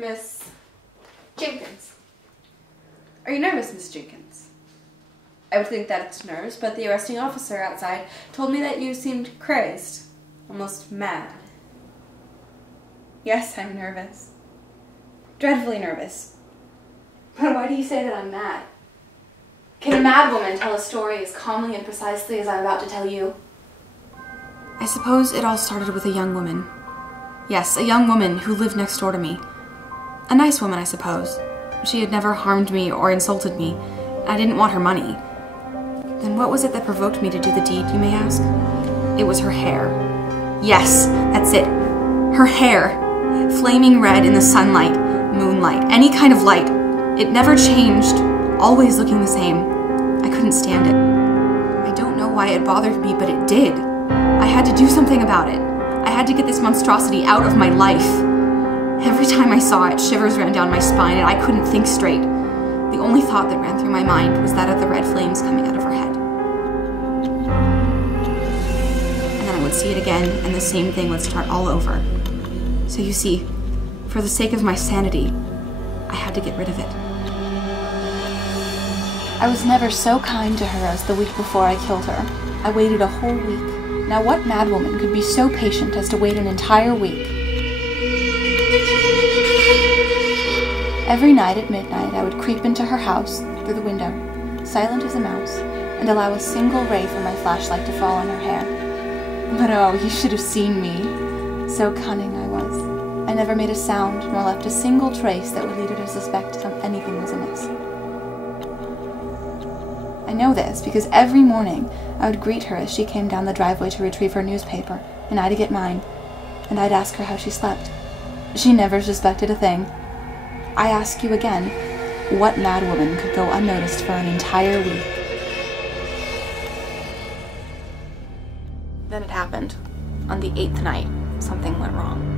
Miss Jenkins. Are you nervous, Miss Jenkins? I would think that it's nerves, but the arresting officer outside told me that you seemed crazed, almost mad. Yes, I'm nervous. Dreadfully nervous. But why do you say that I'm mad? Can a mad woman tell a story as calmly and precisely as I'm about to tell you? I suppose it all started with a young woman. Yes, a young woman who lived next door to me. A nice woman, I suppose. She had never harmed me or insulted me. I didn't want her money. Then what was it that provoked me to do the deed, you may ask? It was her hair. Yes, that's it. Her hair. Flaming red in the sunlight, moonlight, any kind of light. It never changed, always looking the same. I couldn't stand it. I don't know why it bothered me, but it did. I had to do something about it. I had to get this monstrosity out of my life. Every time I saw it, shivers ran down my spine and I couldn't think straight. The only thought that ran through my mind was that of the red flames coming out of her head. And then I would see it again, and the same thing would start all over. So you see, for the sake of my sanity, I had to get rid of it. I was never so kind to her as the week before I killed her. I waited a whole week. Now what madwoman could be so patient as to wait an entire week? Every night at midnight I would creep into her house through the window, silent as a mouse, and allow a single ray from my flashlight to fall on her hair. But oh, you should have seen me. So cunning I was. I never made a sound nor left a single trace that would lead her to suspect anything was amiss. I know this because every morning I would greet her as she came down the driveway to retrieve her newspaper, and I to get mine, and I'd ask her how she slept. She never suspected a thing. I ask you again, what madwoman could go unnoticed for an entire week? Then it happened. On the 8th night, something went wrong.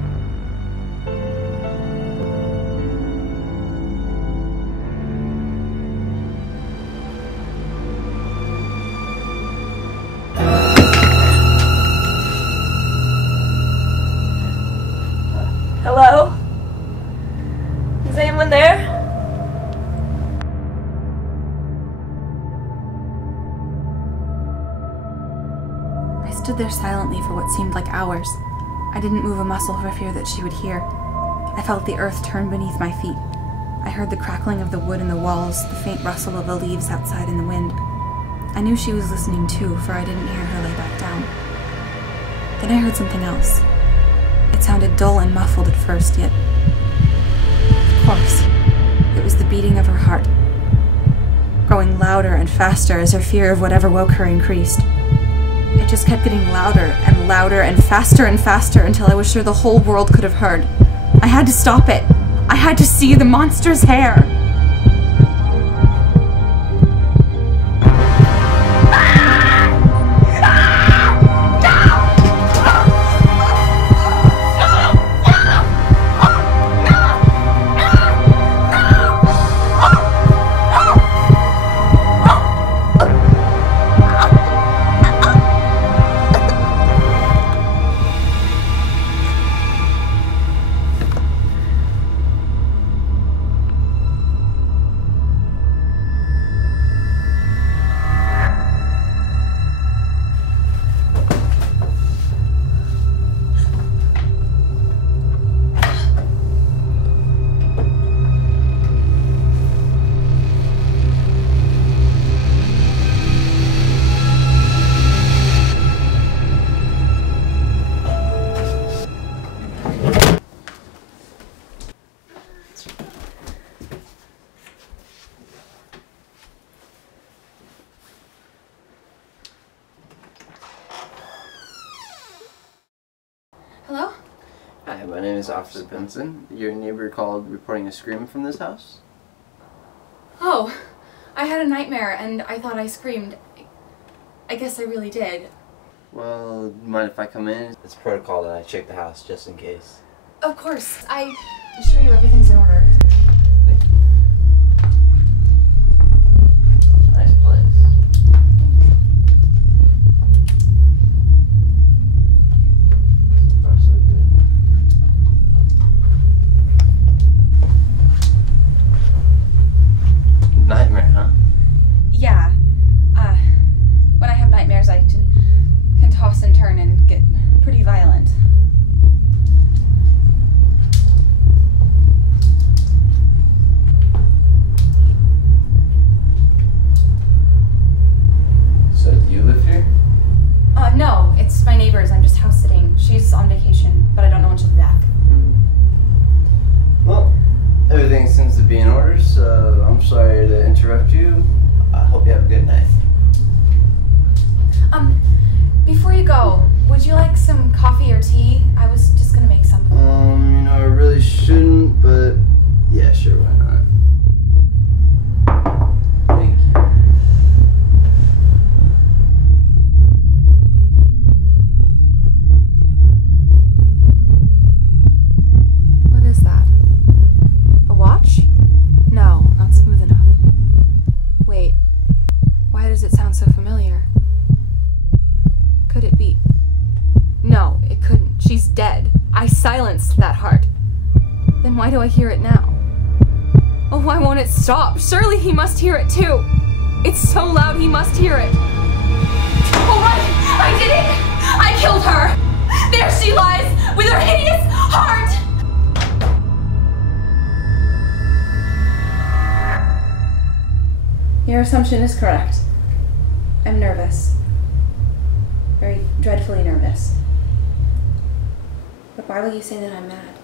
Hello? Is anyone there? I stood there silently for what seemed like hours. I didn't move a muscle for fear that she would hear. I felt the earth turn beneath my feet. I heard the crackling of the wood in the walls, the faint rustle of the leaves outside in the wind. I knew she was listening too, for I didn't hear her lay back down. Then I heard something else. It sounded dull and muffled at first, yet... Of course, it was the beating of her heart, growing louder and faster as her fear of whatever woke her increased. It just kept getting louder and louder and faster until I was sure the whole world could have heard. I had to stop it. I had to see the monster's hair. Hello? Hi, my name is Officer Benson. Your neighbor called reporting a scream from this house? Oh, I had a nightmare and I thought I screamed. I guess I really did. Well, mind if I come in? It's protocol that I check the house just in case. Of course. I assure you everything's in order. Thank you. Nice place. So far, so good. sorry to interrupt you. I hope you have a good night. Before you go, would you like some coffee or tea? I was just gonna make some. I really shouldn't, but yeah, sure, why not? Thank you. What is that? A watch? No, not smooth enough. Wait, why does it sound so familiar? Could it be? No, it couldn't. She's dead. I silenced that heart. Then why do I hear it now? Oh, why won't it stop? Surely he must hear it too. It's so loud, he must hear it. All right, I did it! I killed her! There she lies, with her hideous heart! Your assumption is correct. I'm nervous. Very dreadfully nervous. But why will you say that I'm mad?